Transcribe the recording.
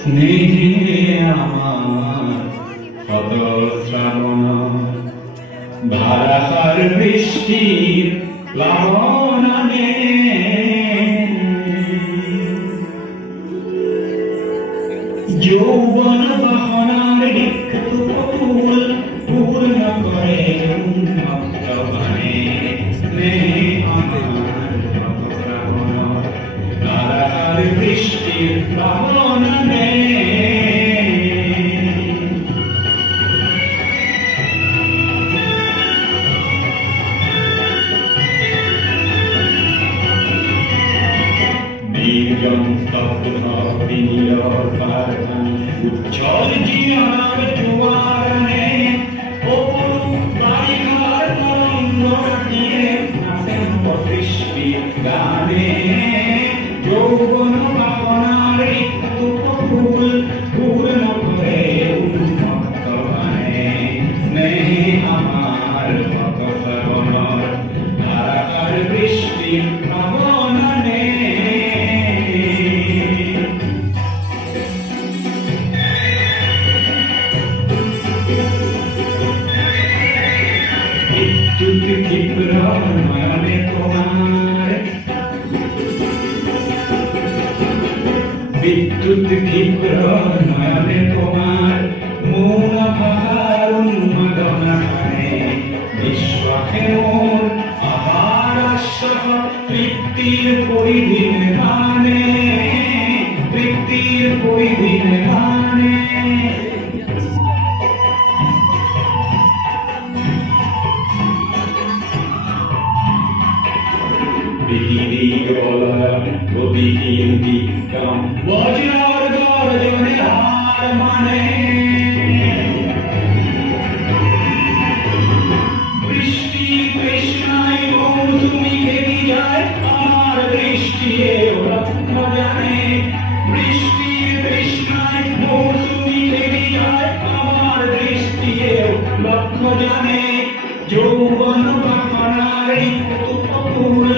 স্নেহে আমার কত শ্রাবণ ধারাসার বৃষ্টির প্লাবনে যৌবন বাহনার রিক্ত ফুল পূর্ণ করে উন্মুক্ত বাণে স্নেহে আমার কত শ্রাবণ ধারাসার বৃষ্টির প্লাবনে নির্জন স্তব্ধ বিনিরকার উজ্জ্বল জিয়ার জোয়ারে অপরূপ বারিকার তরঙ্গ দিয়ে নাচেন বৃষ্টি গানে যৌবন ভাবনার রিক্ত ফুল পূর্ণ করে উন্মুক্ত বাণে স্নেহে আমার কত শ্রাবণ ধারাসার বৃষ্টির প্লাবনে বিদ্যুৎ ক্ষিপ্র নয়নে তোমার বিদ্যুৎ ক্ষিপ্র নয়নে তোমার মৌন ভাষার উন্মাদনায় বিশ্বকে মোর আবার আশ্বাস তৃপ্তির পরিধীন গানে তৃপ্তির পরিধীন গানে বজ্রার গর্জনে হার মানে বৃষ্টি কৃষ্ণায় মৌসুমি খেলি যায় আমার দৃষ্টি লক্ষ্য জানে বৃষ্টি কৃষ্ণায় মৌসুমি খেলি যায় আমার দৃষ্টি লক্ষ্য জানে যৌবন বাহনার রিক্ত ফুল